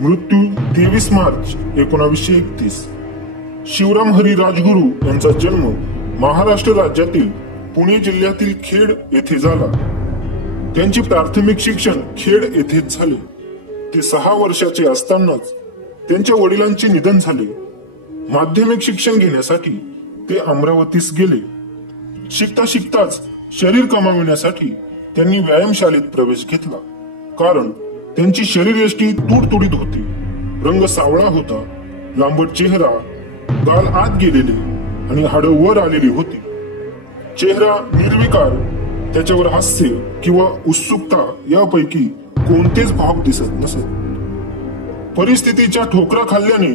मृत्यू 23 मार्च 1931. शिवराम हरी राजगुरू यांचा जन्म महाराष्ट्र राज्यातील पुणे जिल्ह्यातील खेड येथे झाला. त्यांचे प्राथमिक शिक्षण खेड येथेच झाले. ते 6 वर्षाचे असतानाच त्यांच्या वडिलांचे निधन झाले. माध्यमिक शिक्षण घेण्यासाठी ते अमरावतीस गेले. शिकता शिकताच शरीर कमाविण्यासाठी त्यांनी व्यायामशाळेत प्रवेश घेतला. कारण त्यांची शरीरयष्टी तुडतुडीत होती. रंग सावळा होता, लांबट चेहरा, गाल आत गेलेले आणि हाडं वर आलेली होती. चेहरा निर्विकार, त्याच्यावर हास्य किंवा उत्सुकता यापैकी कोणतेच भाव दिसत नसत. परिस्थितीच्या ठोकरा खाल्ल्याने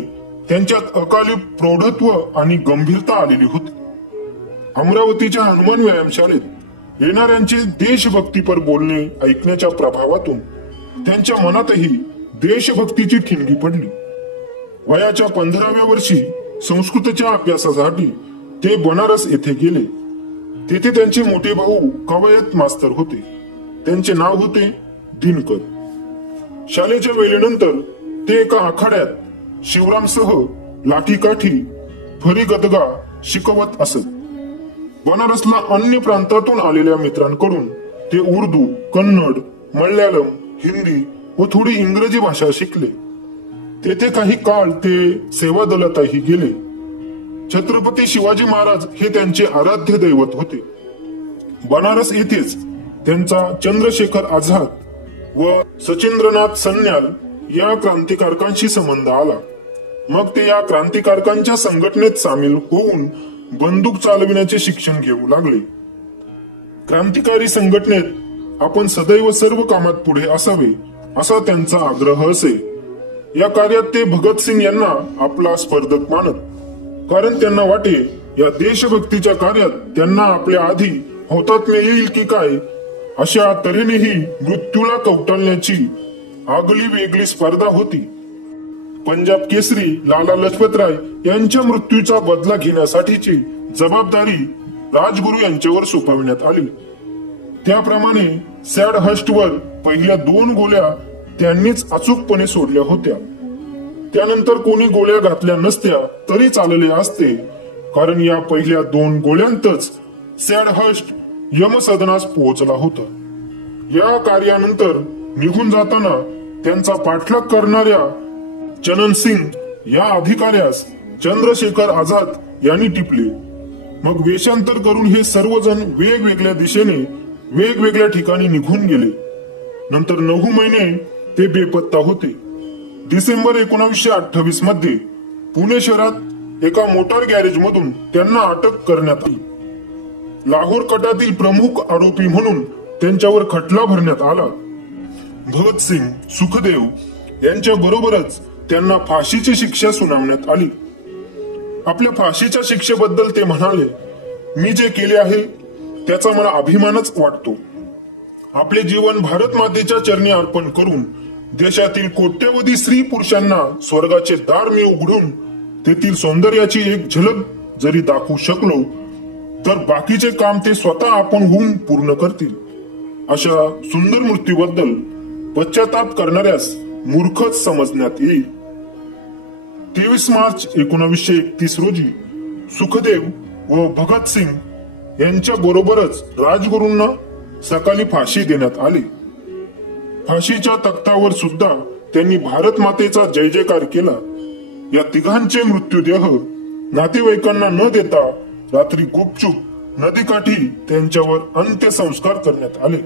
त्यांच्यात अकाली प्रौढत्व आणि गंभीरता आलेली होती. अमरावतीच्या हनुमान व्यायामशाळेत येणाऱ्यांचे देशभक्तीपर बोलणे ऐकण्याच्या प्रभावातून त्यांच्या मनातही देशभक्तीची ठिणगी पडली. वयाच्या 15व्या वर्षी संस्कृतच्या अभ्यासासाठी ते बनारस येथे गेले. तेथे त्यांचे मोठे भाऊ कवायत मास्तर होते. त्यांचे नाव होते दिनकर. शाळेच्या वेळेनंतर ते एका आखाड्यात शिवरामसह लाठीकाठी फरीगदगा शिकवत असत. बनारसला अन्य प्रांतातून आलेल्या मित्रांकडून ते उर्दू, कन्नड, मल्याळम, हिंदी व थोडी इंग्रजी भाषा शिकले. तेथे काही काळ ते सेवा दलातही गेले. छत्रपती शिवाजी महाराज हे त्यांचे आराध्य दैवत होते. बनारस येथेच त्यांचा चंद्रशेखर आझाद व सचिंद्रनाथ सन्याल या क्रांतिकारकांशी संबंध आला. मग ते या क्रांतिकारकांच्या संघटनेत सामील होऊन बंदूक चालविण्याचे शिक्षण घेऊ लागले. क्रांतिकारी संघटनेत आपण सदैव सर्व कामात पुढे असावे असा त्यांचा आग्रह असे. या कार्यात ते भगतसिंग यांना आपला स्पर्धक मानत. कारण त्यांना वाटे या देशभक्तीच्या कार्यात त्यांना आपल्या आधी हौतात्म्य येईल की काय अशा तऱ्हेनेही मृत्यूला कवटाळण्याची आगली वेगळी स्पर्धा होती. पंजाब केसरी लाला लजपतराय यांच्या मृत्यूचा बदला घेण्यासाठीची जबाबदारी राजगुरू यांच्यावर सोपविण्यात आली. त्याप्रमाणे सॅडहर्स्टवर पहिल्या 2 गोळ्या त्यांनीच अचूकपणे सोडल्या होत्या. त्यानंतर कोणी गोळ्या घातल्या नसत्या तरी चालले असते. कारण या पहिल्या 2 गोळ्यांतच सॅडहर्स्ट यमसदनास पोहोचला होता. या कार्यानंतर निघून जाताना त्यांचा पाठलाग करणाऱ्या चनन सिंग या अधिकाऱ्यास चंद्रशेखर आझाद यांनी टिपले. मग वेषांतर करून हे सर्वजण वेगवेगळ्या दिशेने वेगवेगळ्या ठिकाणी निघून गेले. नंतर 9 महिने ते बेपत्ता होते. डिसेंबर 1928 मध्ये पुणे शहरात एका मोटार गॅरेज मधून त्यांना अटक करण्यात आली. लाहोर कटातील प्रमुख आरोपी म्हणून त्यांच्यावर खटला भरण्यात आला. भगतसिंग, सुखदेव यांच्या बरोबरच त्यांना फाशीची शिक्षा सुनावण्यात आली. आपल्या फाशीच्या शिक्षेबद्दल ते म्हणाले, मी जे केले आहे त्याचा मला अभिमानच वाटतो. आपले जीवन भारत मातेच्या चरणी अर्पण करून देशातील कोट्यवधी स्त्री पुरुषांना स्वर्गाचे दार मी उघडून तेथील सौंदर्याची एक झलक जरी दाखवू शकलो तर बाकीचे काम ते स्वतः आपण होऊन पूर्ण करतील. अशा सुंदर मृत्यूबद्दल पश्चाताप करणाऱ्यास मूर्खच समजण्यात येईल. 23 मार्च 1931 रोजी सुखदेव व भगतसिंग यांच्या बरोबरच राजगुरूंना सकाळी फाशी देण्यात आली. फाशीच्या तख्तावर सुद्धा त्यांनी भारत मातेचा जय जयकार केला. या तिघांचे मृत्यूदेह नातेवाईकांना न देता रात्री गुपचूप नदीकाठी त्यांच्यावर अंत्यसंस्कार करण्यात आले.